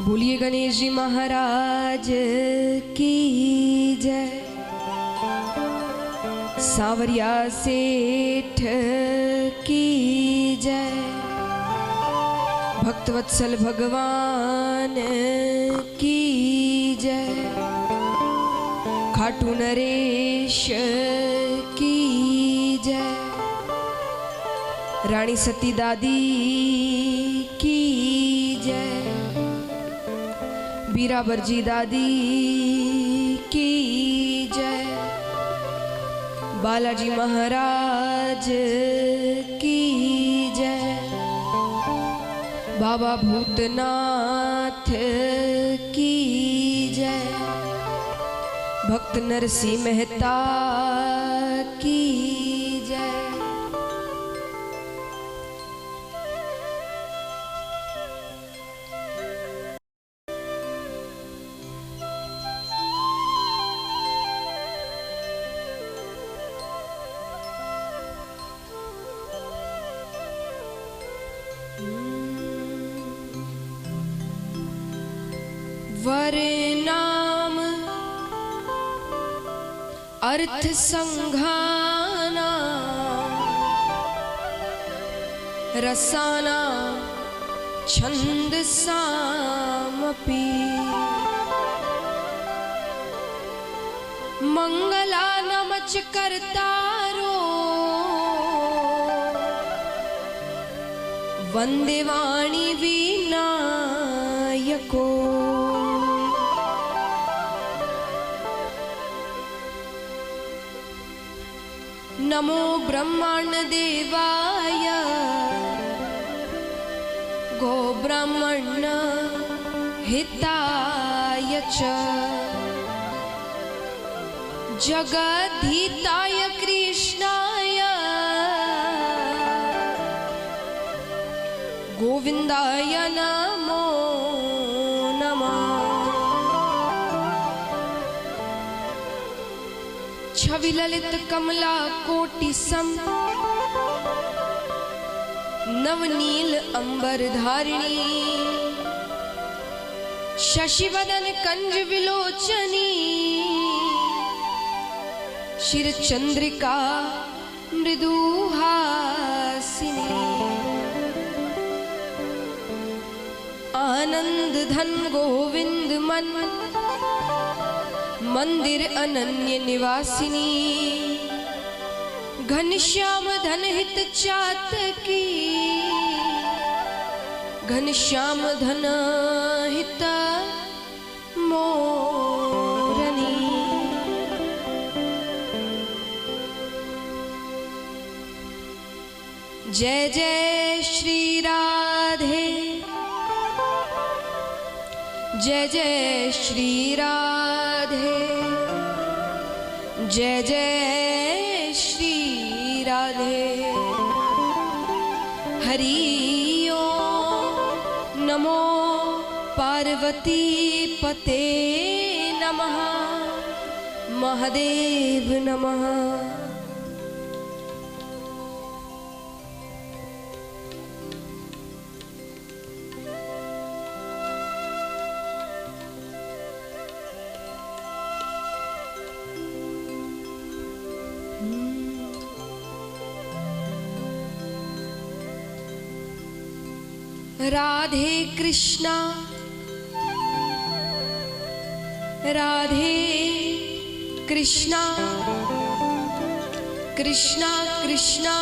बोलिए गणेश जी महाराज की जय। सावरिया सेठ की जय। भक्तवत्सल भगवान की जय। खाटू नरेश की जय। रानी सती दादी की जय। बीराबरजी दादी की जय। बालाजी महाराज की जय। बाबा भूतनाथ की जय। भक्त नरसिंह मेहता की जय। वरनाम अर्थ संघाना रसाना छंद सामपि मंगला नमच करतारो वंदे वाणी विनायको। नमो ब्रह्मांड देवाय गो ब्राह्मण हिताय च जगद्धिताय कृष्णाय गोविंदाय नमो नमः। छवि ललित कमला कोटि सम नवनील अंबर धारिणी शशिवदन कंज विलोचनी शिर चंद्रिका मृदुहासिनी आनंद धन गोविंद मन मंदिर अनन्य निवासिनी घनश्याम धन हित चातकी घनश्याम धन हित मोरनी। जय जय श्री राधे जय जय श्री राधे जय जय श्री राधे। हरि ओम नमो पार्वती पते नमः महादेव नमः। राधे कृष्णा राधे कृष्णा कृष्णा कृष्णा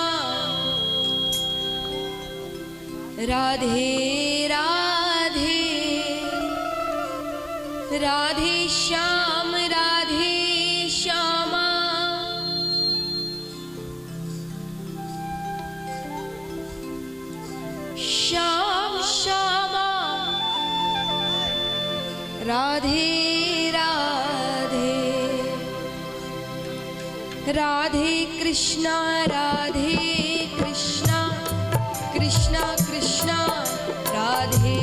राधे राधे राधे श्याम राधे श्यामा। श्याम श्यामा राधे राधे राधे कृष्णा राधे कृष्णा कृष्णा कृष्णा राधे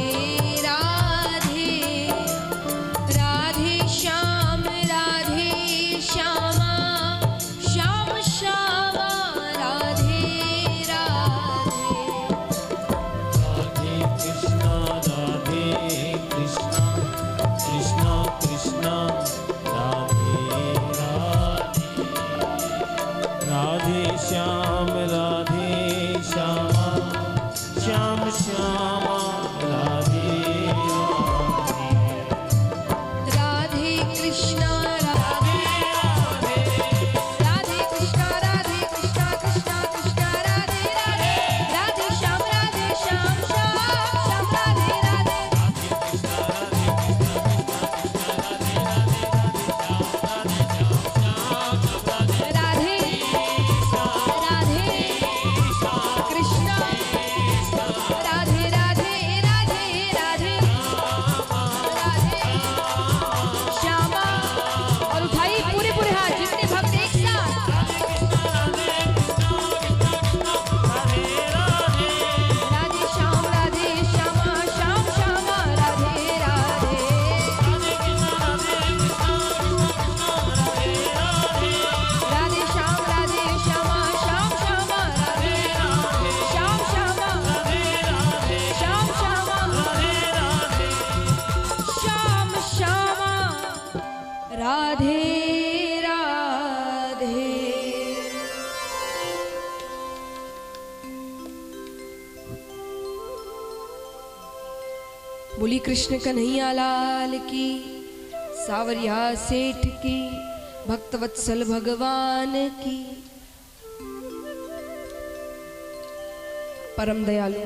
राधे राधे श्याम राधे श्यामा। श्याम श्यामा राधे राधे श्यामा राधे राधे कृष्णा राधे राधे राधे कृष्णा कृष्णा कृष्णा राधे राधे राधे श्याम श्याम श्याम राधे राधे राधे राधे कृष्णा राधे राधे राधे राधे राधे श्यामा। और उठाइए पूरे पूरे हाथ जितने भक्त एक साथ। राधे श्याम राधे श्यामा श्याम श्यामा राधे राधे राधे श्याम राधे श्यामा श्याम श्यामा राधे श्याम श्यामा श्याम श्यामा श्याम श्यामा राधे राधे। बोली कृष्ण कन्हैया लाल की, सावरिया सेठ की, भक्तवत्सल भगवान की। परम दयालु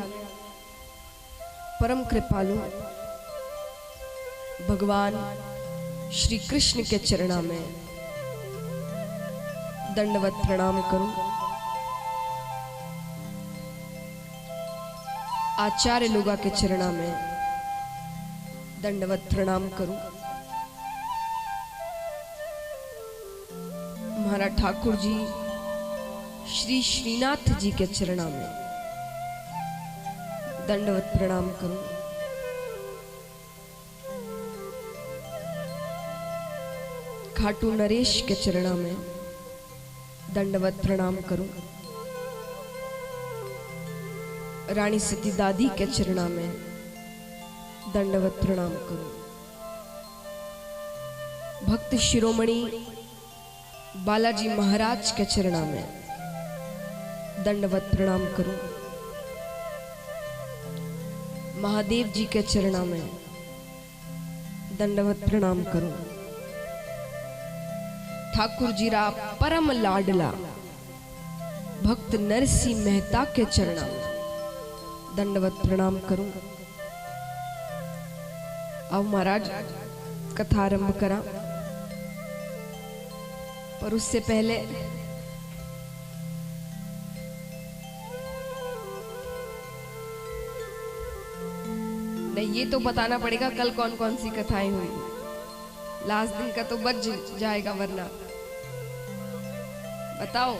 परम कृपालु भगवान श्री कृष्ण के चरणों में दंडवत प्रणाम करूं। आचार्य लोगा के चरणों में दंडवत प्रणाम करूं। महाराज ठाकुर जी श्री श्रीनाथ जी के चरणों में दंडवत प्रणाम करूं। खाटू नरेश के चरणों में दंडवत प्रणाम करूं। रानी सती दादी के चरणों में दंडवत प्रणाम करूं। भक्त शिरोमणि बालाजी महाराज के चरणों में दंडवत प्रणाम करूं। महादेव जी के चरणों में दंडवत प्रणाम करूं। ठाकुर जी रा परम लाडला भक्त नरसिंह मेहता के चरणों में दंडवत प्रणाम करूं। अब महाराज कथा आरंभ करा, पर उससे पहले नहीं, ये तो बताना पड़ेगा कल कौन कौन सी कथाएं हुई। लास्ट दिन का तो बच जाएगा, वरना बताओ।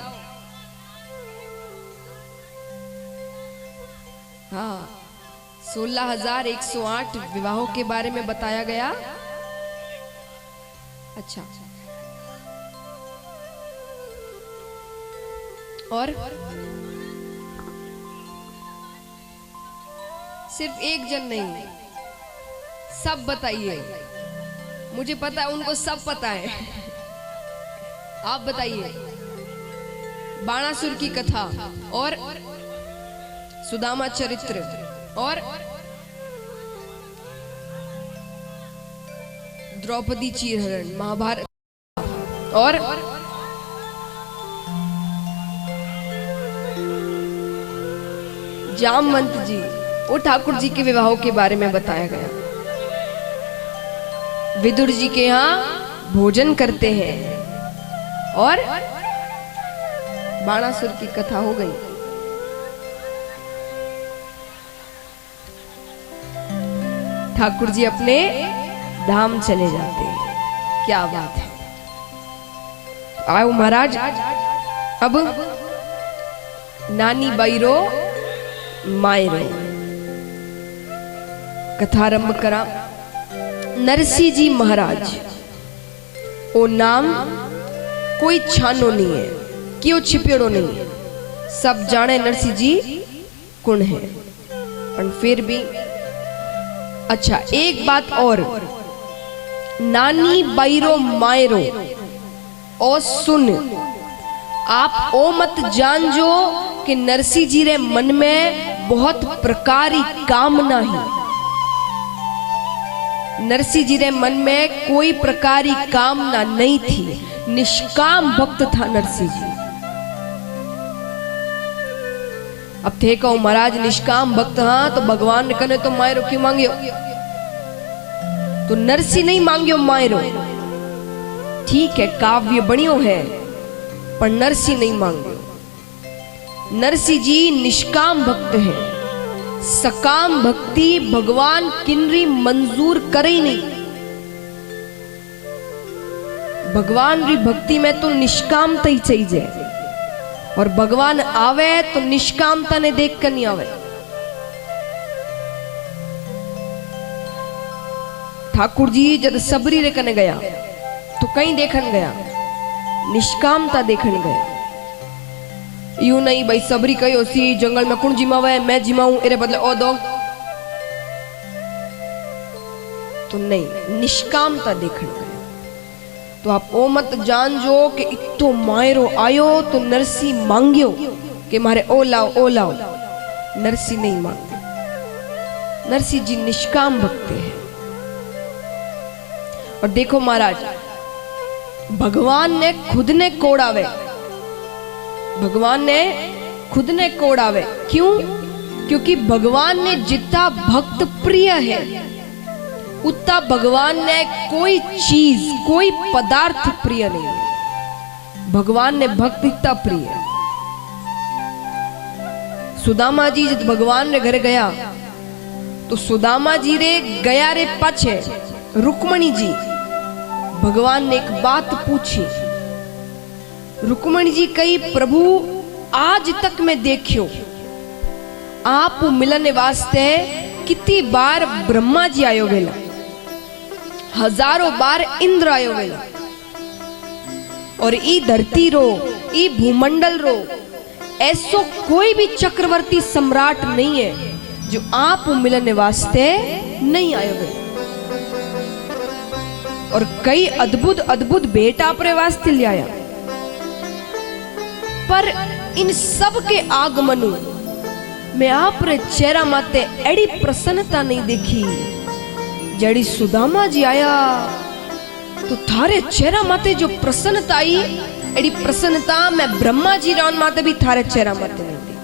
हाँ, 16,108 विवाहों के बारे में बताया गया। अच्छा, और सिर्फ एक जन नहीं, सब बताइए। मुझे पता है उनको सब पता है। आप बताइए। बाणासुर की कथा और सुदामा चरित्र और द्रौपदी चीरहरण महाभारत और जामवंत जी, वो ठाकुर जी के विवाहों के बारे में बताया गया। विदुर जी के यहाँ भोजन करते हैं और बाणासुर की कथा हो गई। ठाकुर जी अपने धाम चले जाते हैं। क्या बात है। आओ महाराज, अब नानी बैरो मायरो कथा आरंभ करा। नरसिंह जी महाराज ओ नाम कोई छानो नहीं है, क्यों छिपेड़ो नहीं है, सब जाने नरसिंह जी कौन है। और फिर भी अच्छा एक बात और, नानी बैरो मायरो ओ सुन, आप ओ मत जान जो कि नरसिंह जी रे मन में बहुत प्रकारी कामना ही। नरसिंह जी रे मन में कोई प्रकारी कामना नहीं थी, निष्काम भक्त था नरसिंह जी। अब थे कहो महाराज निष्काम भक्त, हाँ तो भगवान ने कने तो मायरो क्यों मांगियो? तो नरसिंह नहीं मांगियो मायरो, ठीक है काव्य बनियो है, पर नरसिंह नहीं मांगियो। नरसिंह जी निष्काम भक्त है। सकाम भक्ति भगवान किन्री मंजूर करे ही नहीं। भगवान री भक्ति में तो निष्कामता ही चाहिए, और भगवान आवे तो निष्कामता ने देख कर नहीं आवे। ठाकुर जी जब सबरी रे कने गया तो कहीं देखन गया, निष्कामता देखन गया। यूं नहीं भाई सबरी कहो सी जंगल में कौन जिमावे, मैं जिमाऊं एरे बदले ओ दो, तो नहीं, निष्कामता देखन गया। तो आप ओ मत जान जो कि इतो मायरो आयो तो नरसिंह मांगियो कि मारे ओ लाओ ओ लाओ। नरसिंह नहीं मांगे। नरसिंह जी निष्काम भक्त है। और देखो महाराज भगवान ने खुद ने कोड़ावे, भगवान ने खुद ने कोड़ावे। क्यों? क्योंकि भगवान ने जितना भक्त प्रिय है उतना भगवान ने कोई चीज कोई पदार्थ प्रिय नहीं है। भगवान ने भक्त इतना प्रिय है। सुदामा जी जब भगवान रे घरे गया तो सुदामा जी रे गया रे पाछे रुक्मणी जी भगवान ने एक बात पूछी। रुक्मणी जी कही प्रभु आज तक मैं देखियो आप मिलने वास्ते कितनी बार ब्रह्मा जी आयो वेला, हजारों बार इंद्र आयो वेला, और ई धरती रो ई भूमंडल रो ऐसो कोई भी चक्रवर्ती सम्राट नहीं है जो आप मिलने वास्ते नहीं आयो वेला। और कई अद्भुत अद्भुत भेंट आपरे वास्ते ले आया, पर इन सब के आगमनु मैं आप रे चेहरा माते एड़ी प्रसन्नता नहीं देखी। जड़ी सुदामा जी आया तो थारे चेहरा माते जो प्रसन्नता आई, एड़ी प्रसन्नता मैं ब्रह्मा जी रान माते भी थारे चेहरा माते नहीं देखी।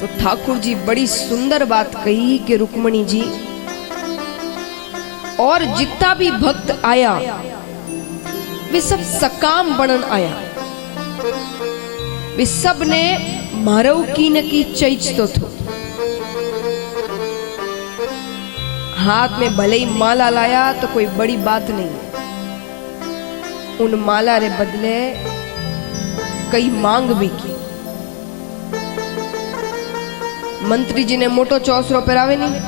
तो ठाकुर जी बड़ी सुंदर बात कही कि रुक्मणी जी और जितना भी भक्त आया वे सब सकाम बनन आया, वे सब ने मारव की न की चैच तो थो। हाथ में भले ही माला लाया तो कोई बड़ी बात नहीं, उन माला रे बदले कई मांग भी की। मंत्री जी ने मोटो चौसरो पहरावे नहीं,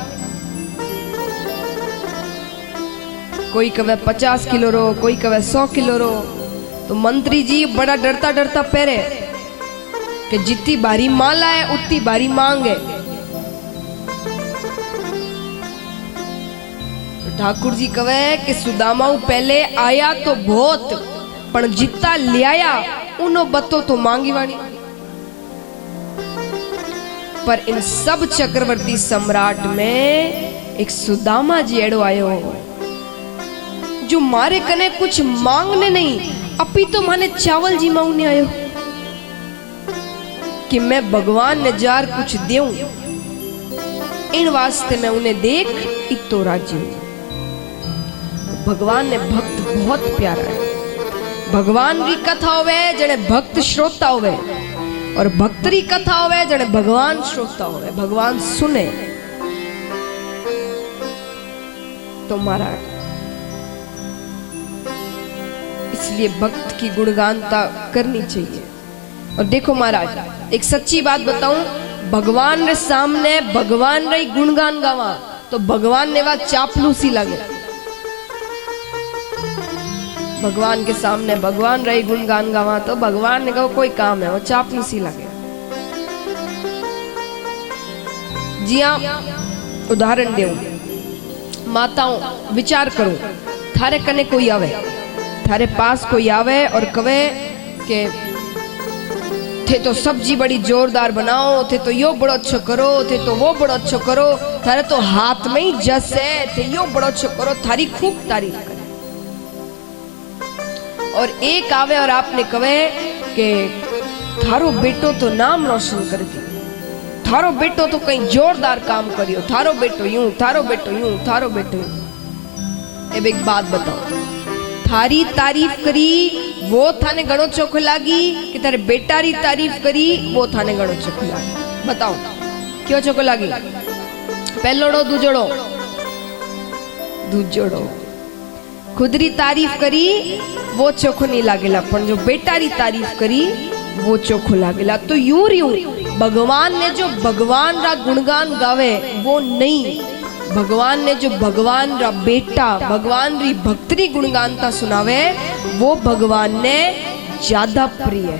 कोई कवे 50 किलो रो, कोई कवे 100 किलो रो। तो मंत्री जी बड़ा डरता डरता पहरे कि जितनी बारी माला है उतनी बारी मांग है। तो ठाकुर जी कवे कि सुदामा पहले आया तो बहुत, पर जितना ले आया उनो बतो तो मांगी वाणी। पर इन सब चक्रवर्ती सम्राट में एक सुदामा जी एड़ो आयो जो मारे कने कुछ मांगने नहीं, अपी तो माने चावल जी मांगने आयो कि मैं भगवान ने जार कुछ देऊं, इन वास्ते मैं उन्हें देख इतो राजी हूं। भगवान ने भक्त बहुत प्यारा है। भगवान की कथा होवे जने भक्त श्रोता होवे, और भक्त री कथा होवे जने भगवान श्रोता होवे, भगवान सुने। तो महाराज इसलिए भक्त की गुणगानता करनी चाहिए। और देखो महाराज एक सच्ची बात बताऊं, भगवान रे सामने भगवान रे गुणगान गावा तो भगवान ने वा चापलूसी लगे। भगवान के सामने भगवान रे गुणगान गावा तो भगवान ने कहो कोई काम है, वो चापलूसी लगे। जी हाँ, उदाहरण देऊं, माताओं विचार करो, थारे कने कोई आवे, थारे पास कोई आवे और कवे के थे तो सब्जी बड़ी जोरदार बनाओ, थे तो यो बड़ो अच्छो करो, थे तो वो बड़ो अच्छो करो, थारे तो हाथ में ही जस है, थे यो बड़ो अच्छो करो, थारी खूब तारीफ करे। और एक आवे और आपने कहे कि थारो बेटो तो नाम रोशन कर दियो, थारो बेटो तो कहीं जोरदार काम करियो, थारो बेटो यूं, थारो बेटो यूं, थारो बेटो यूं। अब एक बात बताओ, थारी तारीफ करी वो थाने घणो चोखो लागी कि तारे बेटा री तारीफ करी वो थाने घणो चोखो लागी? बताओ क्यों चोखो लागी? पहलोड़ो दूजोड़ो? दूजोड़ो। खुद री तारीफ करी वो चोखो नहीं लागेला, पर जो बेटा री तारीफ करी वो चोखो लागेला। तो यूं यूं भगवान ने जो भगवान रा गुणगान गावे वो नहीं, भगवान ने जो भगवान रा बेटा भगवान री भक्ति गुणगानता सुनावे वो भगवान ने ज्यादा प्रिय है।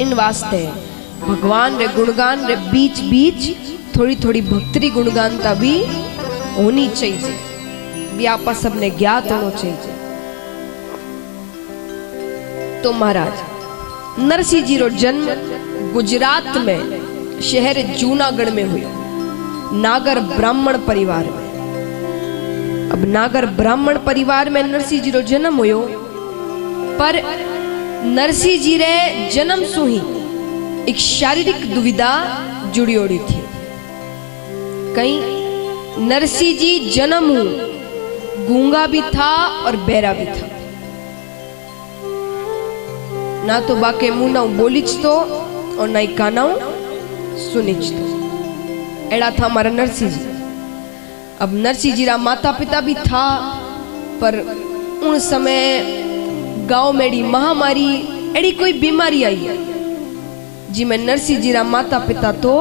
इन वास्ते भगवान रे गुणगान रे बीच बीच थोड़ी थोड़ी भक्ति गुणगानता भी होनी चाहिए, भी आपा सबने ज्ञात होना चाहिए। तो महाराज नरसिंह जी रो जन्म गुजरात में शहर जूनागढ़ में हुआ, नागर ब्राह्मण परिवार में। अब नागर ब्राह्मण परिवार में नरसिंह जी रो जन्म हुयो, पर नरसिंह जी रे जन्म सु ही एक शारीरिक दुविधा जुड़ियोड़ी थी। कहीं नरसिंह जी जन्म गूंगा भी था और बहरा भी था, ना तो बाके मुंह ना बोलीच तो और ना ही काना सुनीच तो। एड़ा था हमारा नरसिंह जी। अब नरसिंह जी रा माता पिता भी था, पर उन समय गांव में एड़ी महामारी एड़ी कोई बीमारी आई जी में नरसिंह जी रा माता पिता तो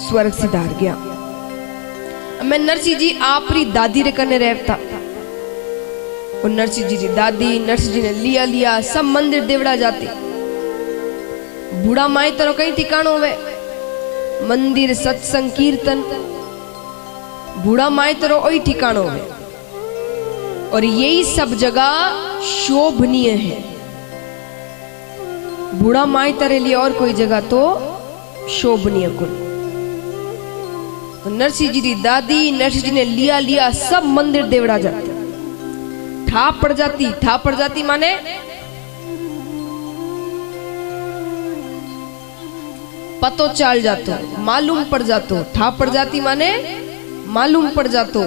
स्वर्ग सिधार गया। मैं नरसिंह जी आपरी दादी रे कने रहता, और नरसिंह जी की दादी नरसिंह जी ने लिया सब मंदिर देवड़ा जाती। बूढ़ा माई तरह कहीं ठिकानो हुए मंदिर सत्संग कीर्तन, बूढ़ा माई तरह वही ठिकानो है, और यही सब जगह शोभनीय है। बूढ़ा माई तरह लिए और कोई जगह तो शोभनीय कुल। तो नरसिंह जी की दादी नरसिंह जी ने लिया सब मंदिर देवड़ा जाते। ठा पड़ जाती माने पतो चाल जातो, मालूम पड़ जातो। ठा पड़ जाती माने मालूम पड़ जातो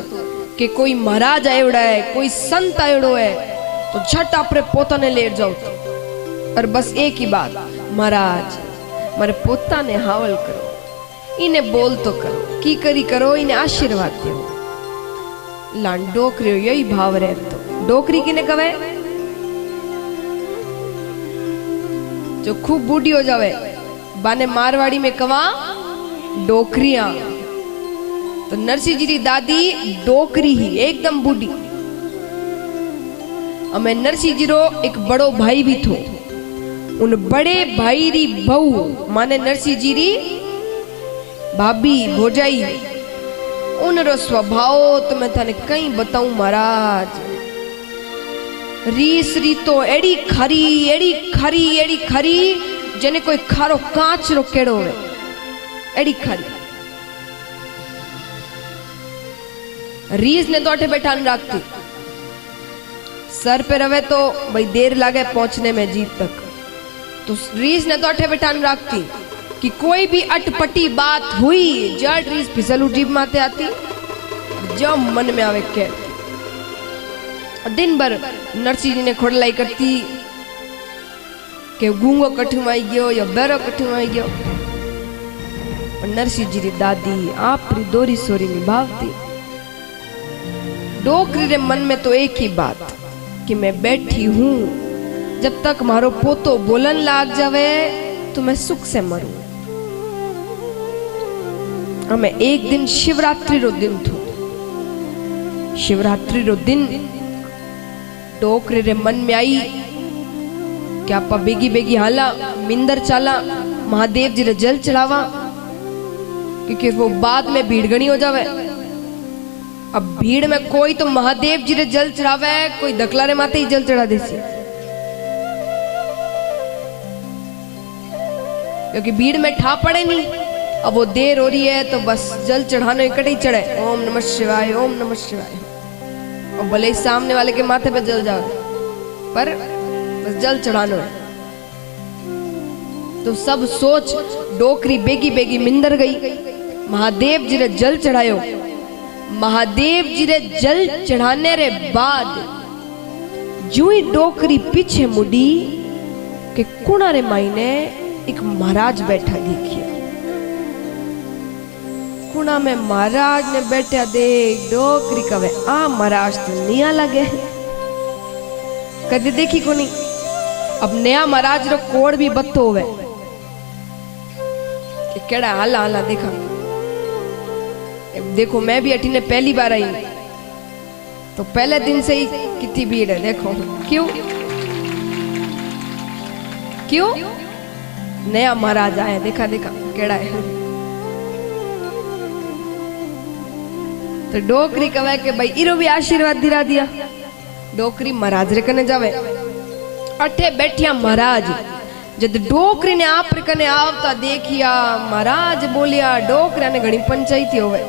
कि कोई महाराज आयोड़ा है, कोई संत आयोड़ो है, तो झट आपरे पोता ने ले जाओ। और बस एक ही बात, महाराज मारे पोता ने हावल करो, इन्हें बोल तो करो, की करी करो, इन्हें आशीर्वाद दो। लान डोकरी यही भाव रहे। तो डोकरी किने कवे? जो खूब बूढ़ी हो जावे, बाने मारवाड़ी में कवा डोकरियां। तो नरसिंह जी की दादी डोकरी ही एकदम बूढ़ी। हमें नरसिंह जी रो एक बड़ो भाई भी थो, उन बड़े भाई री बहू माने नरसिंह जी री भाभी भोजाई, उनरो स्वभाव तो मैं थाने कहीं बताऊं महाराज। रीस री तो एड़ी खरी जने कोई खारो कांच रो केड़ो है, एड़ी खरी। रीस ने तो अठे बैठा रखती, सर पे रवे तो भाई देर लागे पहुंचने में जीत तक। तो रीस ने तो अठे बैठा रखती कि कोई भी अटपटी बात हुई जड़ रीस फिसलू जीभ माते आती, जब मन में आवे के दिन भर नरसिंह जी ने खोड़लाई करती कि गूंगो कठू आई गयो या बेरो कठू आई गयो। नरसिंह जी की दादी आप दोरी सोरी निभावती। डोकरी रे मन में तो एक ही बात कि मैं बैठी हूं, जब तक मारो पोतो बोलन लाग जावे तो मैं सुख से मरूं। हमें एक दिन शिवरात्रि रो दिन थो, शिवरात्रि रो दिन डोकरी रे मन में आई कि आपा बेगी बेगी हाला मिंदर चाला महादेव जी रे जल चढ़ावा, क्योंकि वो बाद में भीड़ गणी हो जावे। अब भीड़ में कोई तो महादेव जी रे जल चढ़ावे, कोई दकलारे माते ही जल चढ़ा देसी। क्योंकि भीड़ में ठा पड़े नहीं। अब वो देर हो रही है तो बस जल चढ़ाने इकट्ठे ही चढ़े, ओम नमः शिवाय, ओम नमः शिवाय। और भले ही सामने वाले के माथे पे जल जाओ, पर बस जल चढ़ाना है। तो सब सोच डोकरी बेगी बेगी मिंदर गई। महादेव जी ने जल चढ़ायो। महादेव जी ने जल चढ़ाने रे बाद जो ही डोकरी पीछे मुड़ी के कुणा रे मायने एक महाराज बैठा देखिए। कुणा में महाराज ने बैठा देख डोकरी कवे आ महाराज तो नया लगे, कदे देखी को नहीं। अब नया महाराज रो कोड भी बत्तो होवे कि केड़ा हाला हाला देखा। देखो मैं भी अठी ने पहली बार आई तो पहले दिन से ही कितनी भीड़ है देखो। क्यों क्यों नया महाराज आया, देखा देखा केड़ा है। तो डोकरी कहे के भाई इरो भी आशीर्वाद दिला दिया। डोकरी महाराज रे कने जावे। अठे बैठिया महाराज जद डोकरी ने आप रे कने आवता देखिया, महाराज बोलिया डोकरा ने घणी पंचायती होवे।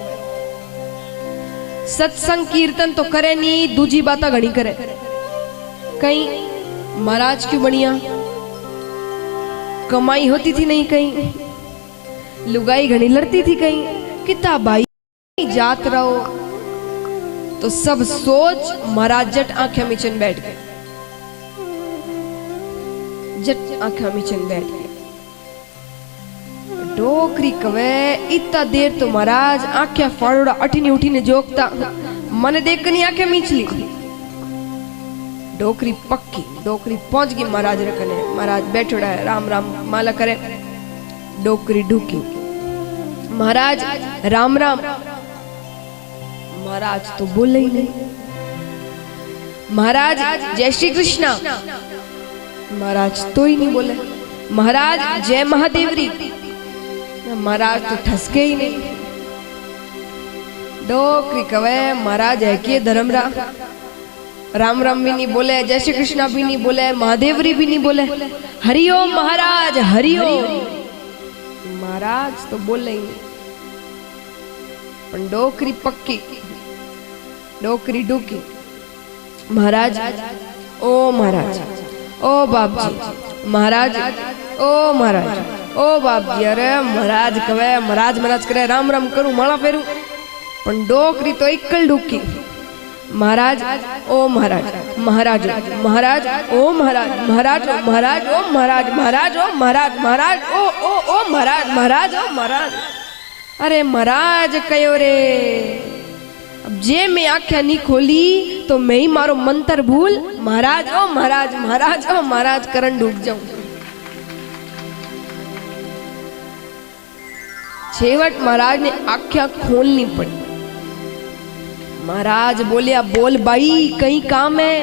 सत्संग कीर्तन तो करे नहीं, दूजी बात घणी करे। कहीं महाराज क्यों बनिया, कमाई होती थी नहीं, कहीं लुगाई घनी लड़ती थी, कहीं किता भाई जात रहो। तो सब सोच महाराज जट आंखें मिचन बैठ गए। जट आंखें मिचन बैठ गए। डोकरी कवे इतना देर तो महाराज आंखें फाड़ोड़ा अठीने उठीने जोकता, मन देख नहीं आंखें मीच ली। डोकरी पक्की, डोकरी पहुंच गई महाराज रखने। महाराज बैठोड़ा है, राम राम माला करे। डोकरी ढूकी, महाराज राम राम। महाराज तो बोले ही नहीं। महाराज जय श्री कृष्णा। महाराज तो ही नहीं बोले। महाराज जय महादेवरी। महाराज तो ठसके ही नहीं। डोकरी कवे महाराज है कि धर्मरा, राम राम भी नहीं बोले, जय श्री कृष्णा भी नहीं बोले, महादेवरी भी नहीं बोले, हरिओम महाराज हरिओम। महाराज तो बोले ही नहीं। पर डोकरी पक्की, डोकरी डूकी। महाराज ओ महाराज, ओ बाप जी महाराज, ओ महाराज, ओ बाप जी। अरे महाराज कवे महाराज महाराज करे, राम राम करूं माला फेरू। पण डोकरी तो इकल डूकी। महाराज ओ महाराज, महाराज महाराज ओ महाराज, महाराज ओ महाराज, ओ महाराज, महाराज ओ महाराज, महाराज ओ महाराज, महाराज ओ महाराज। अरे महाराज कयो रे, अब जे मैं आख्या नहीं खोली तो मैं ही मारो मंत्र भूल महाराज ओ महाराज, महाराज ओ महाराज करन डूब जाऊं। छेवट महाराज ने आख्या खोलनी पड़ी। महाराज बोलिया बोल भाई कहीं काम है।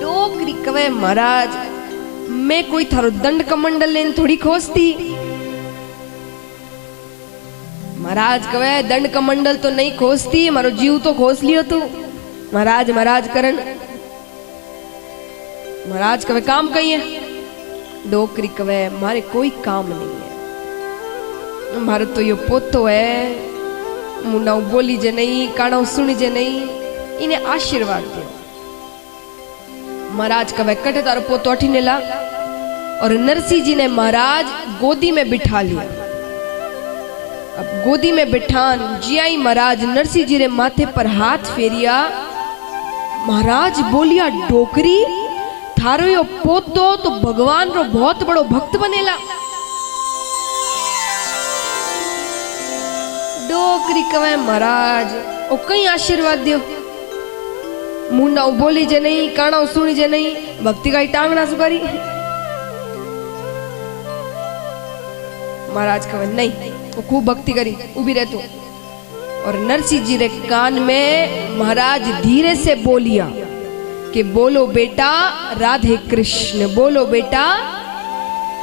डोकरी कवे महाराज मैं कोई थारो दंड कमंडल लेन थोड़ी खोजती। महाराज कवे दंड कमंडल तो नहीं खोजती, मारो जीव तो खोज लियो तू। महाराज महाराज करन। महाराज कवे काम कहीं है। डोकरी कवे मारे कोई काम नहीं है, मारे तो यो पोतो है, मुंडा बोली जे नहीं, काना सुनी जे नहीं, इन्हें आशीर्वाद दो। महाराज कवे कटे तारो पोतो अठीने ला। और नरसिंह जी ने महाराज गोदी में बिठा लिया। अब गोदी में बिठान जियाई महाराज नरसिंह जी ने माथे पर हाथ फेरिया। महाराज बोलिया डोकरी थारो यो पोतो तो भगवान रो बहुत बड़ो भक्त बनेला। डोकरी कवे महाराज ओ कई आशीर्वाद दियो। मुंडा बोली जे नहीं, काना सुनी जे नहीं, भक्ति का टांगना सुकारी। महाराज कवे नहीं, वो खूब भक्ति करी, उभी रह तू। और नरसिंह जी रे कान में महाराज धीरे से बोलिया कि बोलो बेटा राधे कृष्ण, बोलो बेटा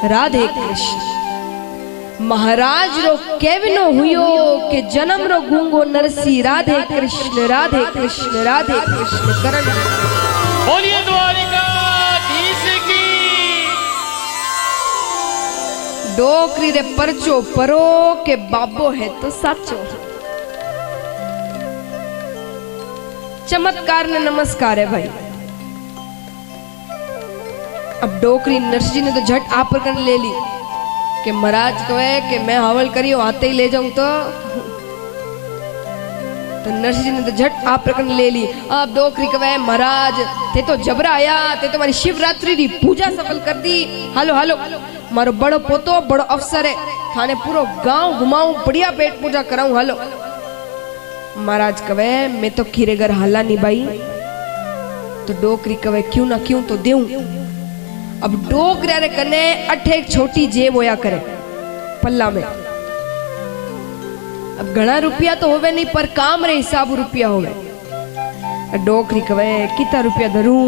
राधे कृष्ण। महाराज रो केवनो हुयो के जन्म रो गूंगो नरसी राधे कृष्ण, राधे कृष्ण, राधे कृष्ण करण। बोलिए द्वारिकाधीश की। डोकरी रे परचो परो के बाबो है तो साचो। चमत्कार ने नमस्कार है भाई। अब डोकरी नरसिंह जी ने तो झट आप कर ले ली कि महाराज कहे कि मैं हवल करियो आते ही ले जाऊं तो नरसिंह जी ने तो झट आप प्रकरण ले ली। अब डोकरी कहे महाराज थे तो जबरा आया, थे तो हमारी शिवरात्रि री पूजा सफल कर दी। हालो हालो मारो बड़ो पोतो बड़ो अफसर है, थाने पूरो गांव घुमाऊं, बढ़िया पेट पूजा कराऊं। हालो महाराज कहे मैं तो खीरे घर हाला नहीं भाई। तो डोकरी कहे क्यों ना क्यों तो देऊं। अब डोकरा रे कने अठे एक छोटी जेब होया करे पल्ला में। अब घना रुपया तो होवे नहीं पर काम रे हिसाब रुपया होवे। डोकरी कवे कितना रुपया धरूं,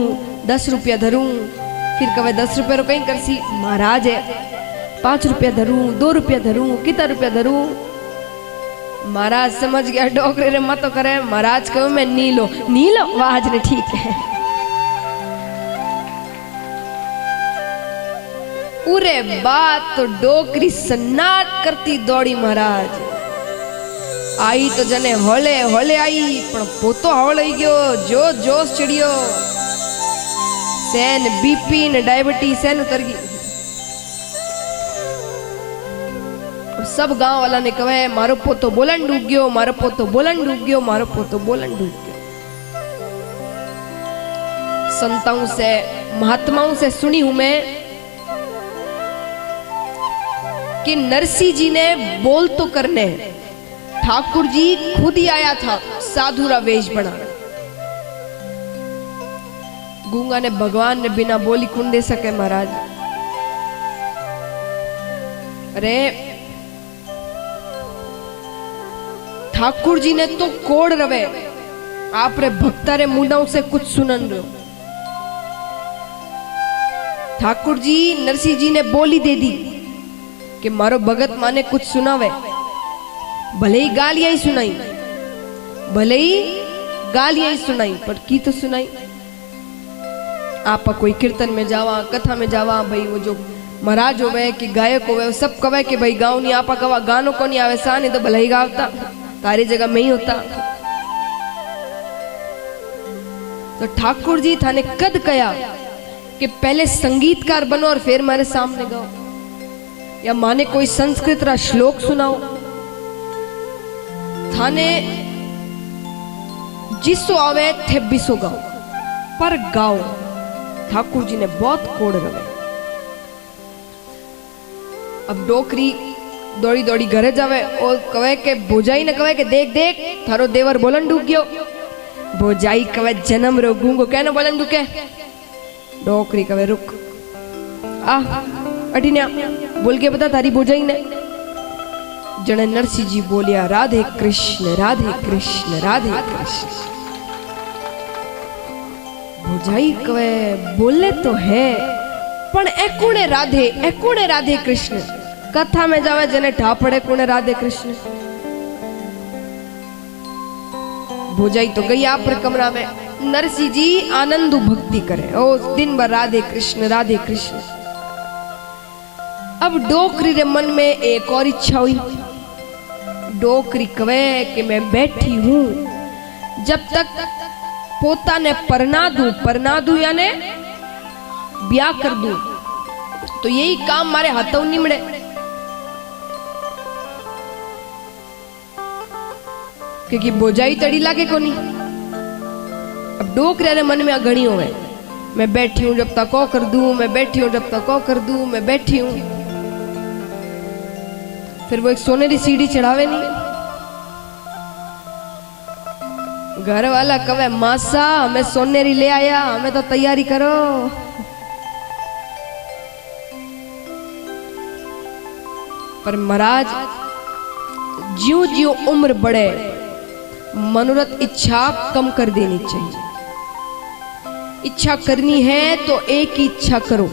10 रुपया धरूं। फिर कवे 10 रुपया रो कहीं करसी महाराज है, 5 रुपया धरूं, 2 रुपया धरूं, कितना रुपया धरूं। महाराज समझ गया डोकरे रे मत करे। महाराज कहे मैं नीलो नीलो वाज ने ठीक है। पूरे बात तो डोकरी सन्नाट करती दौड़ी महाराज। आई तो जने होले होले आई पण पोतो हवळई गयो, जो जोश चढ़ियो। सेन बीपी ने डायबिटीज सेन उतर गई। सब गांव वाला ने कहे मारो पोतो बोलन डूब गयो, मारो पोतो बोलन डूब गयो, मारो पोतो बोलन डूब गयो। संताओं से महात्माओं से सुनी हूं मैं कि नरसिंह जी ने बोल तो करने, ठाकुर जी खुद ही आया था साधुरा वेश बना। गूंगा ने भगवान ने बिना बोली कौन दे सके महाराज। अरे ठाकुर जी ने तो कोड़ रवे आप रे भक्ता रे मुंडाओं से कुछ सुनन रो। ठाकुर जी नरसिंह जी ने बोली दे दी कि मारो भगत माने कुछ सुनावे। भले ही गालियां ही सुनाई, भले ही गालियां ही सुनाई पर की तो सुनाई। आप कोई कीर्तन में जावा, कथा में जावा, भाई वो जो महाराज होवे कि गायक होवे सब कहे कि भाई गाँव नहीं आपा कवा गानो को नहीं आवे सा, नहीं तो भले ही गावता तारी जगह में ही होता। तो ठाकुर जी थाने कद कया कि पहले संगीतकार बनो और फिर मेरे सामने गाओ, या माने कोई संस्कृत रा श्लोक सुनाओ। थाने जिसो आवे थे बिसो गाओ पर गाओ। ठाकुर जी ने बहुत कोड़ रवे। अब डोकरी दौड़ी दौड़ी घरे जावे और कहे के भोजाई ने कहे के देख देख थारो देवर बोलन डूब गयो। भोजाई कहे जन्म रो गूंगो कहनो बोलन डूके। डोकरी कहे रुक आ अठीने बोल के बता तारी भोजाई ने। जने नरसिंह जी बोलिया राधे कृष्ण राधे कृष्ण राधे कृष्ण। भोजाई कहे बोले तो है पण एकुणे राधे कृष्ण। कथा में जावे जने ठापड़े कुणे राधे कृष्ण। भोजाई तो गई आप कमरा में। नरसिंह जी आनंदु भक्ति करे ओ दिन भर राधे कृष्ण राधे कृष्ण। अब डोकरी रे मन में एक और इच्छा हुई। डोकरी कवे कि मैं बैठी हूं जब तक पोता ने परना दूं याने ब्याह कर दूं तो यही काम मारे हाथों निमड़े। क्योंकि बोझाई तड़ी लागे कोनी। अब डोकरे रे मन में अगणी होवे मैं बैठी हूं जब तक को कर दूं, मैं बैठी हूं जब तक को कर दूं, मैं बैठी हूं। फिर वो एक सोनेरी सीढ़ी चढ़ावे नहीं। घर वाला कवे मासा हमें सोनेरी ले आया, हमें तो तैयारी करो। पर महाराज ज्यों ज्यों उम्र बढ़े मनोरथ इच्छा कम कर देनी चाहिए। इच्छा करनी है तो एक ही इच्छा करो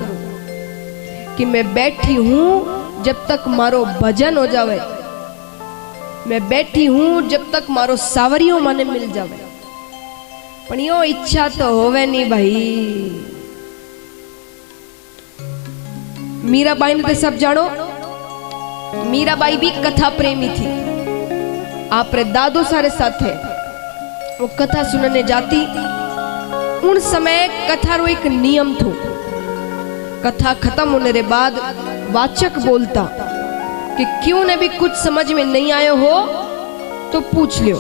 कि मैं बैठी हूं जब तक मारो भजन हो जावे, मैं बैठी हूं जब तक मारो सावरियों माने मिल जावे। पण यो इच्छा तो होवे नहीं भाई। मीराबाई ने तो सब जानो मीराबाई भी कथा प्रेमी थी। आप रे दादो सारे साथ है वो कथा सुनने जाती। उन समय कथा रो एक नियम थो। कथा खत्म होने के बाद वाचक बोलता कि क्यों ने भी कुछ समझ में नहीं आयो हो तो पूछ लियो।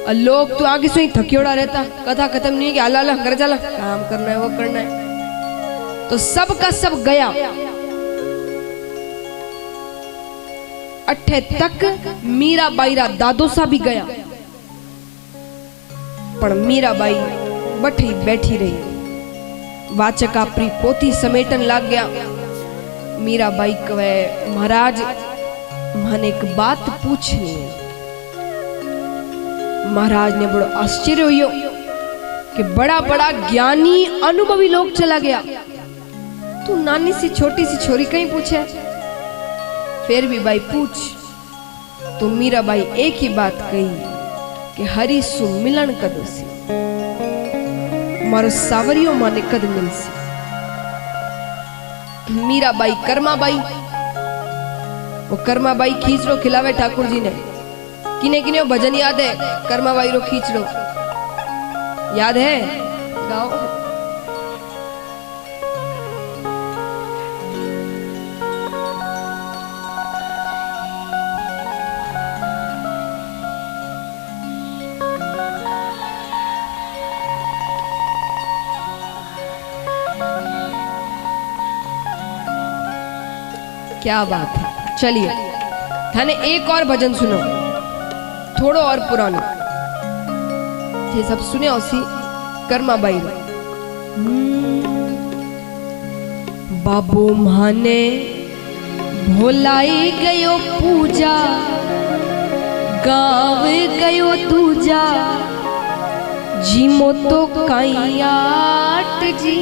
और लोग तो आगे से ही थकियोड़ा रहता, कथा खत्म नहीं है कि अल्लाह घर चला, काम करना है वो करना है। तो सब का सब गया। अठे तक मीराबाई रा दादो सा भी गया, पर मीराबाई बठी बैठी रही। वाचक अपनी पोथी समेटन लग गया। मीराबाई कहे महाराज मन एक बात पूछनी है। महाराज ने बड़ा आश्चर्य हुई कि बड़ा बड़ा ज्ञानी अनुभवी लोग चला गया, तू नानी सी छोटी सी छोरी कहीं पूछे। फिर भी भाई पूछ। तो मीराबाई एक ही बात कही कि हरी सु मिलन कदो सी, मारो सावरियो माने कद मिलसी। मीराबाई कर्माबाई, वो कर्माबाई खींचड़ो खिलावे ठाकुर जी ने। किने किने भजन याद है? कर्माबाई रो खींचड़ो याद है? गाओ। क्या बात है। चलिए थाने एक और भजन सुनो, थोड़ो और पुरानो। ये सब सुने उसी कर्माबाई। बाबू माने भोलाई गयो पूजा, गाव गयो दूजा, जीमो तो कायाट जी।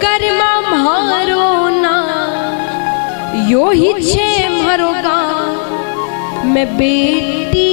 कर्मा मारो ना यो ही छे मारो गाँव में बेटी।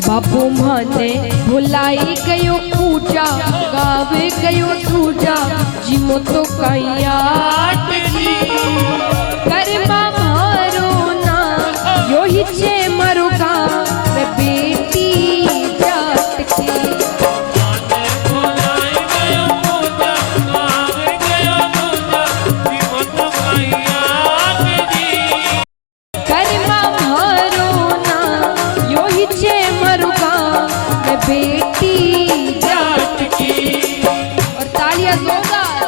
बाबू माने भुलाई गयो पूजा, गावे गयो दूजा, जिमो तो कायाट जी। कर्मा मारो ना यो ही छे मारो का मैं बेटी जात की। बेटी जात की। और तालियां जोरदार।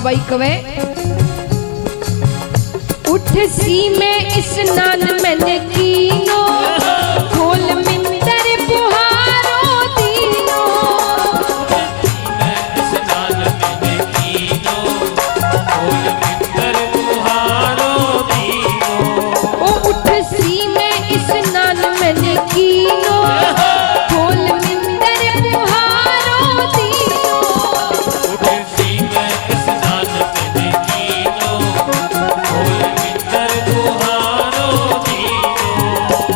कर्माबाई कवे, उठ सी में स्नान मैंने कीनो, खोल मिंदर बुहारो दीनो। स्नान मैंने कीनो, खोल मिंदर बुहारो दीनो। ओ उठ सी में स्नान मैंने कीनो, खोल मिंदर बुहारो दीनो। उठ सी में स्नान मैंने कीनो, खोल मिंदर बुहारो दीनो।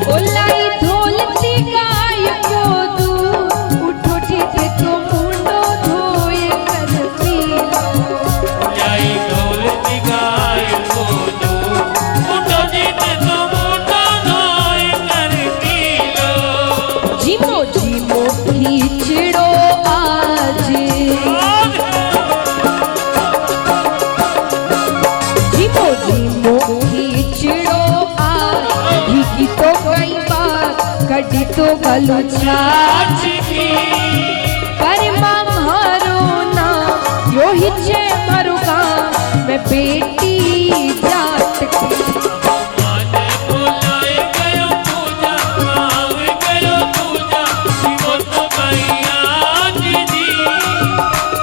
ओ लाई धोलती गाय को दूध, उठो जीते तो मुंडो धोए कर पी लो। लाई ढोलती गाय को दूध, उठो जीते तो मुंडो धोए कर पी लो। जीमो जीमो खींचड़ो आज, जीमो जीमो खींचड़ो आज, भीगी तो कई बार कड़ी तो गलू छाछ की। कर्मा मारो ना यो ही छे मारो गाँव मैं बेटी जात की। माने बुलाए गयो पूजा, आवे गयो पूजा, जीवो तो मैया जी।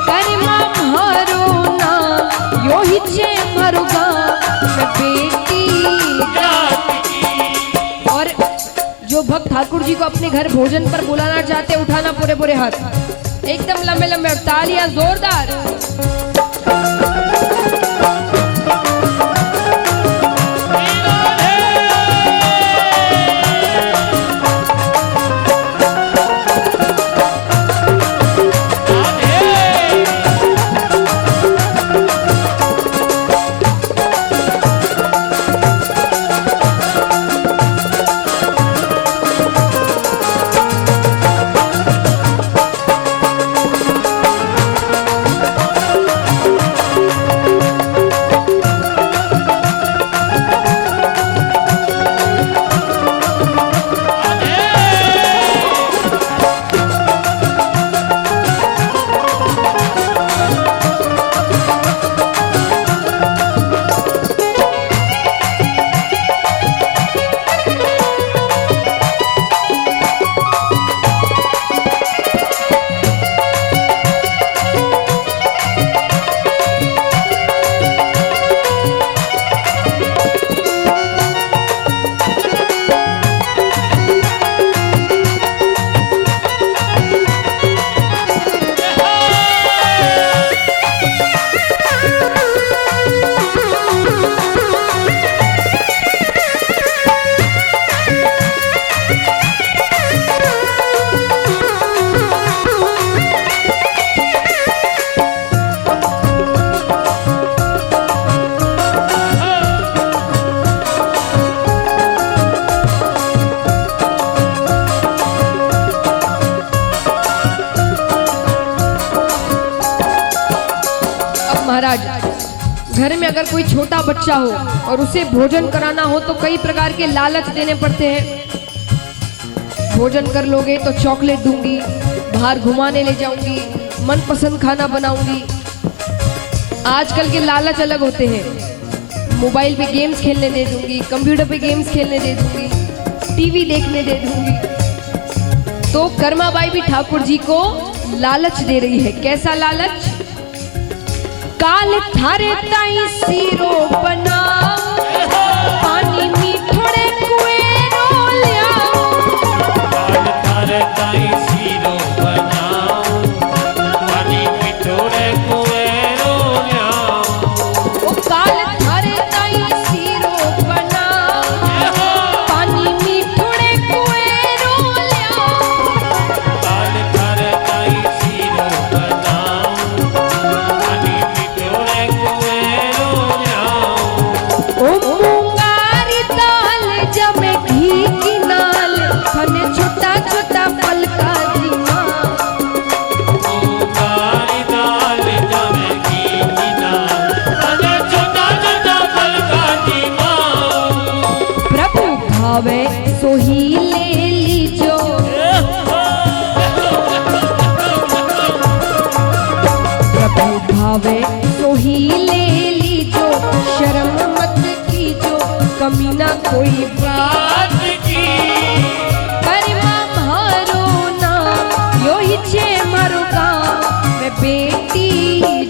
कर्मा मारो ना यो ही छे मारो गाँव मैं बेटी जात की। और जो भक्त ठाकुर जी को अपने घर भोजन पर बुलाना चाहते हैं, उठाना पूरे पूरे हाथ, एकदम लंबे लंबे, तालियां जोरदार। महाराज, घर में अगर कोई छोटा बच्चा हो और उसे भोजन कराना हो तो कई प्रकार के लालच देने पड़ते हैं। भोजन कर लोगे तो चॉकलेट दूंगी, बाहर घुमाने ले जाऊंगी, मनपसंद खाना बनाऊंगी। आजकल के लालच अलग होते हैं। मोबाइल पे गेम्स खेलने दे दूंगी, कंप्यूटर पे गेम्स खेलने दे दूंगी, टीवी देखने दे दूंगी। तो कर्माबाई भी ठाकुर जी को लालच दे रही है। कैसा लालच? काल थारे ताई सीरो बनाओ, पानी मीठोड़े कुएरो लियाओ। काल थारे ताई सीरो बनाओ, पानी मीठोड़े कुएरो लियाओ। ओ काल थारे ताई सीरो बनाओ, पानी मीठोड़े कुएरो लियाओ। काल थारे ताई सीरो बनाओ, पानी मीठोड़े कुएरो लियाओ। ओ मुंगारी दाल जमे घी की नाल, खने छोटा छोटा पलका जी माँ। मुंगारी दाल जमे घी की नाल, खने छोटा छोटा पलका जी माँ। प्रभु भावे सोही ले लीजो, प्रभु भावे सोही कमी ना कोई बात बात की करमा मारो ना यो ही छे मारो गाँव मैं बेटी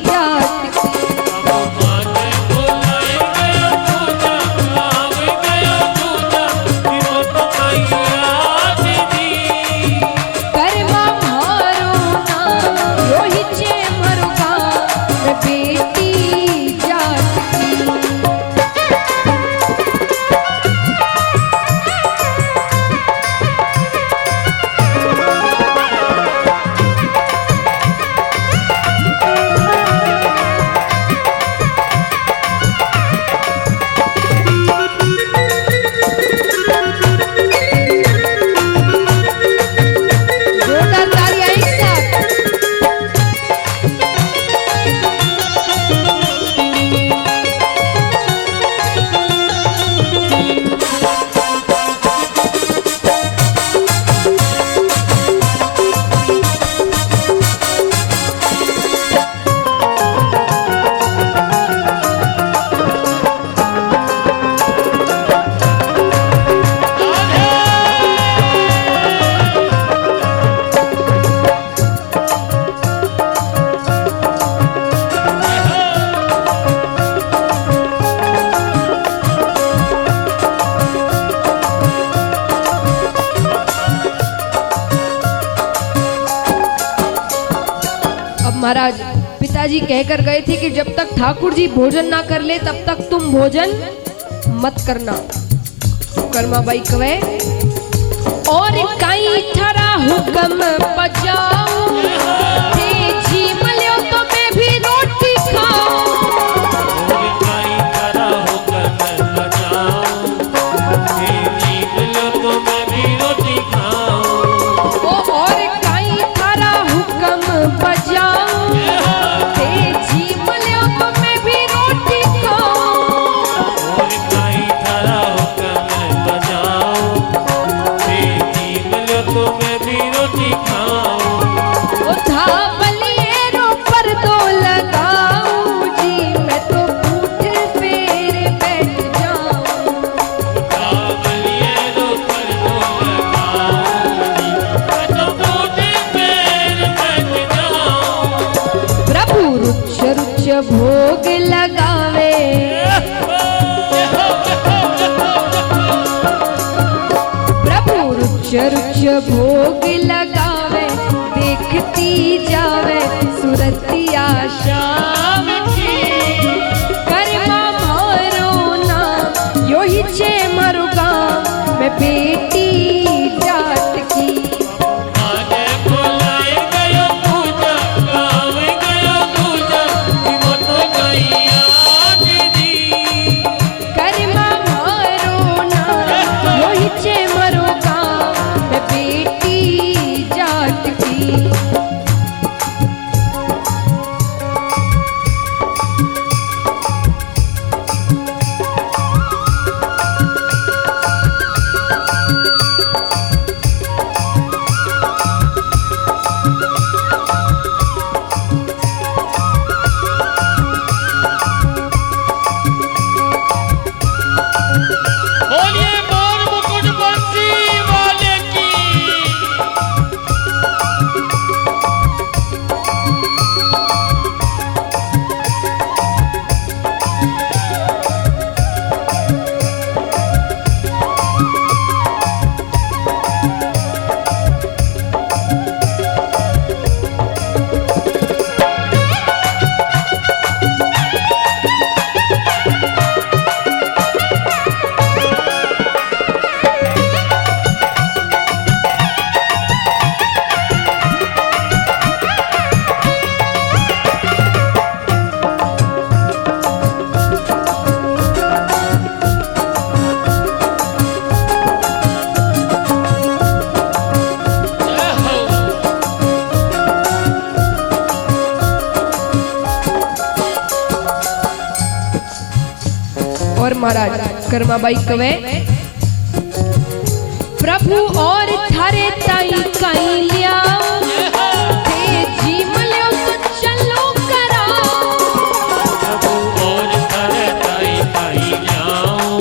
जाट माने बुलाए गयो दूजा आवे गयो दूजा वो तो कई याद दी करमा मारो ना यो ही छे मारो गाँव मैं बेटी जाट जोरदार तालियां एक साथ अब महाराज पिताजी कहकर गए थे कि जब तक ठाकुर जी भोजन ना कर ले तब तक तुम भोजन मत करना। कर्माबाई कहे और कई थारा हुक्म बजाओ ते जी मल्यो तो मैं भी रोटी खाऊं कई करा होकर बजाओ तेरी बोलो तो मैं भी रोटी खाऊं ओ और कई थारा हुक्म बजाओ ते जी मल्यो तो मैं भी रोटी खाऊं और कई करा होकर बजाओ तेरी बोलो तो मैं भी रोटी खाऊं ओ धावलिएरो पर दो लगाऊं जी मैं तो पूठ पेर बैठ जाऊं कावलिए रो पर दो लगाऊंगी मैं तो बूढ़े पैर बैठ जाऊं प्रभु रुच रुच भोग लगावे प्रभु रुच रुच भोग लगावे देखती जावे सुरतिया शाम की करमा मारो ना यो ही छे मारो गाँव मैं बेटी जाट की आगे बुलाए गयो दूजा गावे गयो दूजा वो तो कई याद दी करमा मारो ना यो ही छे मारो गाँव मैं बेटी जाट की बोलिए मोर मुकुट बंसी वाले की और महाराज कर्माबाई कवे प्रभु और थारे ताई काई लियाओ ते जी मल्यो तो चलो कराओ प्रभु और कर ताई ताई जाऊं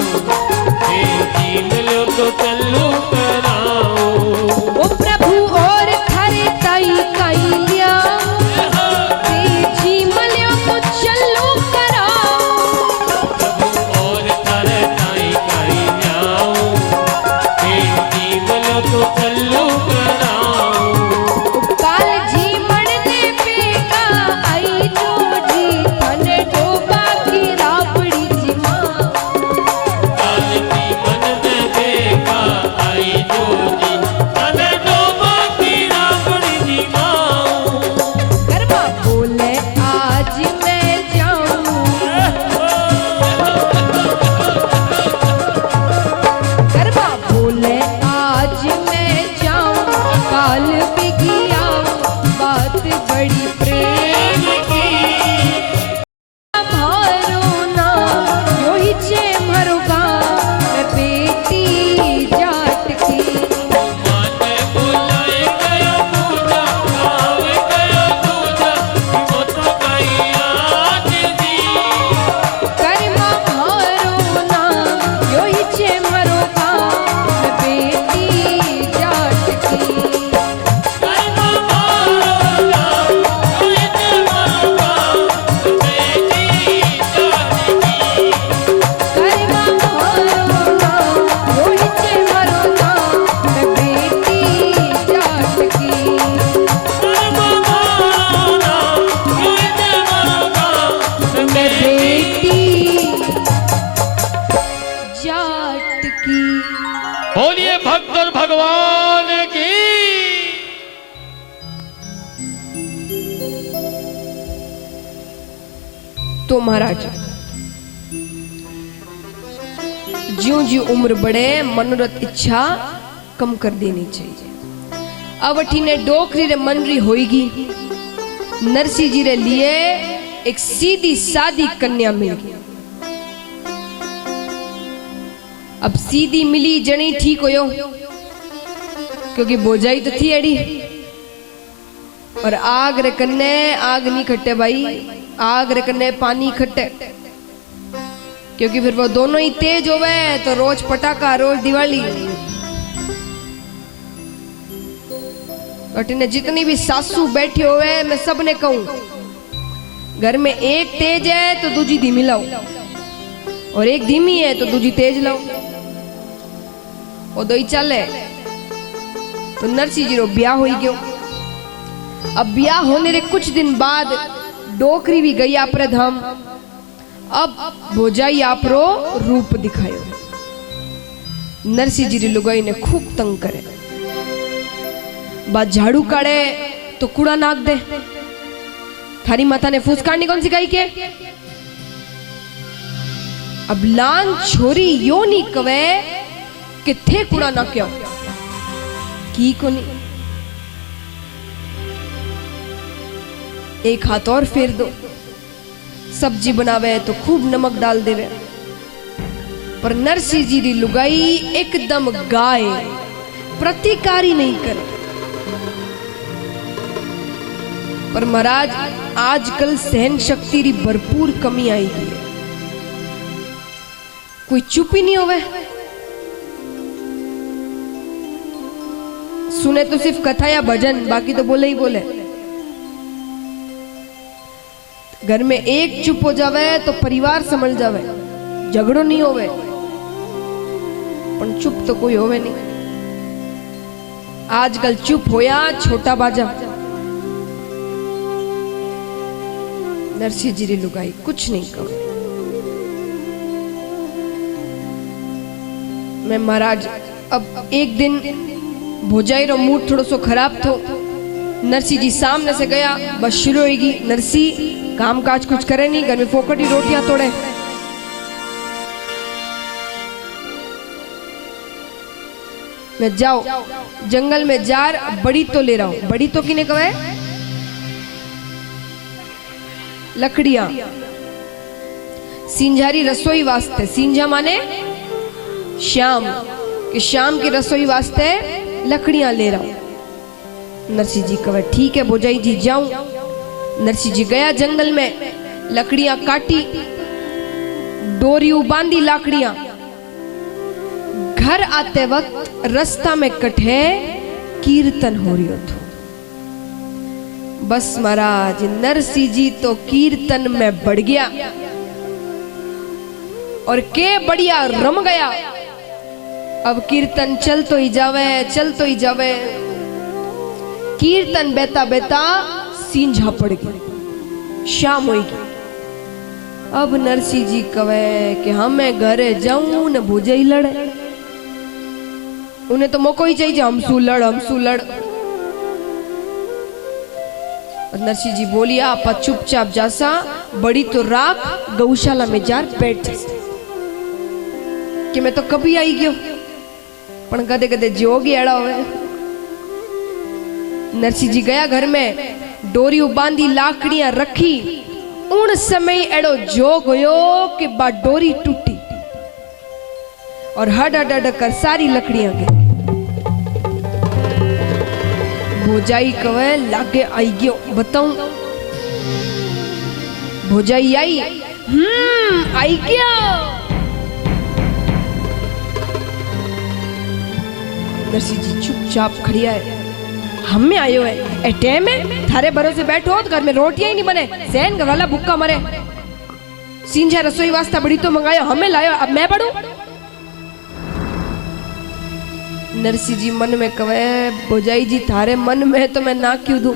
चाट की। बोलिए भक्त और भगवान की। तो महाराज ज्यों ज्यों उम्र बढ़े मनोरथ इच्छा कम कर देनी चाहिए। अब अठी ने डोकरी रे मनरी होएगी। नरसिंह जी रे लिए एक सीधी सादी कन्या मिल गई। अब सीधी मिली जनी ठीक होयो, क्योंकि बोझाई तो थी एड़ी। और आग रे कन्ने आग नहीं खट्टे भाई, आग रे कन्ने पानी खट्टे, क्योंकि फिर वो दोनों ही तेज होवे तो रोज पटाखा रोज दिवाली। अटने जितनी भी सासू बैठी होवे मैं सबने कहूं, घर में एक तेज है तो दूजी धीमी लाओ, और एक धीमी है तो दूजी तेज लाओ। वो दो ही चले तो नरसिंह जी रो ब्याह हो गयो। अब ब्याह होने रे कुछ दिन बाद डोकरी भी गई आपरे धाम। अब भोजाई आपरो रूप दिखायो। नरसिंह जी री लुगाई ने खूब तंग करे। बाद झाड़ू काढ़े तो कूड़ा नाक दे। थारी माता ने फूसकानी कौन सिखाई के? अब लान छोरी यो नहीं कवे कि थे कूड़ा ना क्यों की को नहीं। एक हाथ और फेर दो। सब्जी बनावे तो खूब नमक डाल देवे। पर नरसिंह जी री लुगाई एकदम गाय, प्रतिकारी नहीं करे। पर महाराज आजकल सहन शक्ति री भरपूर कमी आई है। कोई चुप ही नहीं होवे। सुने तो सिर्फ कथा या भजन, बाकी तो बोले ही बोले। घर में एक चुप हो जावे तो परिवार समझ जावे, झगड़ो नहीं होवे। पर चुप तो कोई होवे नहीं। आजकल चुप होया छोटा बाजा। नरसिंह जी री लुगाई कुछ नहीं कहो। मैं महाराज अब एक दिन भोजाई रो मूड थोड़ो सो खराब थो। नरसिंह जी सामने से गया, बस शुरू होगी। नरसिंह काम काज कुछ करे नहीं, घर में फोकटी रोटियां तोड़े। मैं जाओ जंगल में जार बड़ी तो ले रहा हूं। बड़ी तो किने कहे? लकड़ियां। सिंझारी रसोई वास्ते। सिंझा माने श्याम, कि श्याम की रसोई वास्ते लकड़ियां ले रहा हूं। नरसिंह जी कहे ठीक है भोजाई जी जाऊं। नरसिंह जी गया जंगल में, लकड़ियां काटी, डोरी बांधी लाकड़ियां। घर आते वक्त रास्ता में कठे कीर्तन हो रही था। बस महाराज नरसिंह जी तो कीर्तन में बढ़ गया और के बढ़िया रम गया। अब कीर्तन चल तो ही जावे, चल तो ही जावे। कीर्तन बेता बेता सींझा पड़ गई, शाम होगी। अब नरसिंह जी कवे कि हमें घरे जाऊं न भोजाई लड़े। उन्हें तो मौको ही चाहिए हमसू लड़, हमसू लड़। नरसिंह जी बोलिया आपा चुपचाप जासा, बड़ी तो राख गौशाला में जार बैठ जासा। कि मैं तो कभी आई गयो, पण कदे कदे जोगी एड़ा होवे। नरसिंह जी गया घर में, डोरी बांधी लाकड़ियां रखी। उन समय एड़ो जोग होयो कि बा डोरी टूटी और हड हड हड कर सारी लकड़ियां गिर। भोजाई कवे लागे आई गयो, बताऊं। भोजाई आई, आई गया। नरसिंह जी चुपचाप खड़ी है। हमें आयो है ए टाइम में थारे भरोसे बैठो तो घर में रोटियां ही नहीं बने, सहन का वाला भूखा मरे। सिंझा रसोई वास्ता बड़ी तो मंगायो, हमें लायो, अब मैं पढ़ू। नरसिंह जी मन में कहे भोजाई जी थारे मन में तो मैं ना क्यों दूं।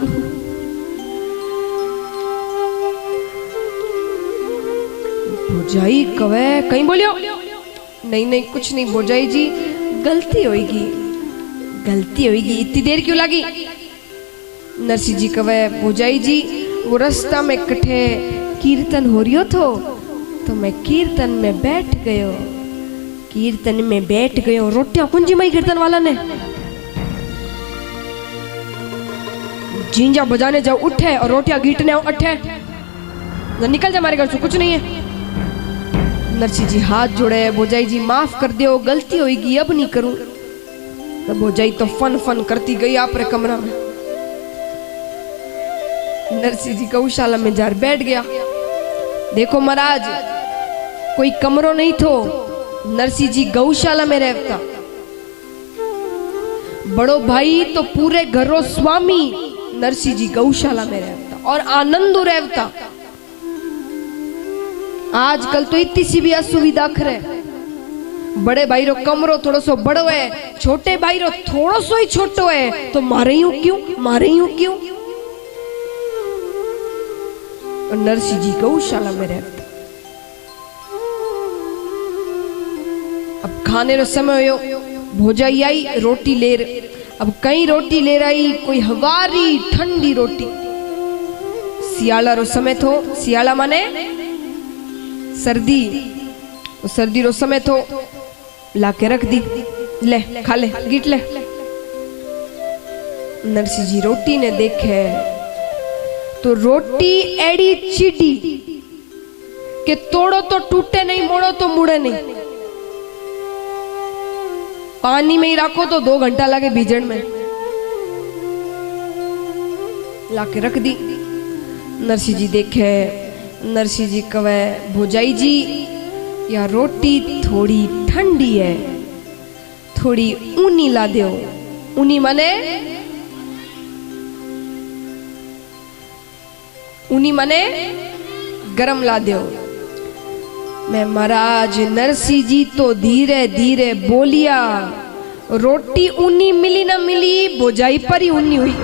भोजाई कहे कहीं बोलियो नहीं नहीं कुछ नहीं भोजाई जी, गलती होगी, गलती होगी, इतनी देर क्यों लगी? नरसिंह जी कहे भोजाई जी वो रास्ता में कठे कीर्तन हो रियो तो मैं कीर्तन में बैठ गयो, कीर्तन में बैठ गयो। रोटियां कुंजी मई कीर्तन वाला ने झींझा बजाने जाओ उठे और रोटियां गीटने आओ अठे, निकल जा हमारे घर से, कुछ नहीं है। नरसिंह जी हाथ जोड़े, भोजाई जी माफ कर दियो, गलती होगी अब नहीं करूं। तो भोजाई तो फन फन करती गई आपरे कमरा में। नरसिंह जी गौशाला में जार बैठ गया। देखो महाराज कोई कमरो नहीं थो, नरसिंह जी गौशाला में रहता। बड़ो भाई तो पूरे घरों स्वामी, नरसिंह जी गौशाला में रहता और आनंद रहता। आजकल तो इतनी सी भी असुविधा करे, बड़े भाई रो कमरो थोड़ो सो बड़ो है, छोटे भाई रो थोड़ो सो ही छोटो है, तो मारे यूं क्यों, मारे यूं क्यों? और नरसिंह जी गौशाला में रहता। अब खाने रो समय हो, भोजाई आई रोटी ले, अब कई रोटी ले रही, कोई हवारी ठंडी रोटी। सियाला रो समय थो, सियाला माने सर्दी, सर्दी रो समय तो लाके रख दी, ले खा ले, गिट ले। नरसिंह जी रोटी ने देखे तो रोटी एड़ी चिड़ी के तोड़ो तो टूटे नहीं, मोड़ो तो मुड़े नहीं। पानी में ही रखो तो 2 घंटा लगे भीजण में, लाके रख दी। नरसिंह जी देखे, नरसिंह जी कहे भोजाई जी या रोटी थोड़ी ठंडी है, थोड़ी ऊनी ला दो। ऊनी माने, ऊनी माने गरम ला दो। मैं महाराज नरसिंह जी तो धीरे धीरे बोलिया, रोटी ऊनी मिली ना मिली, भोजाई पर ही ऊनी हुई।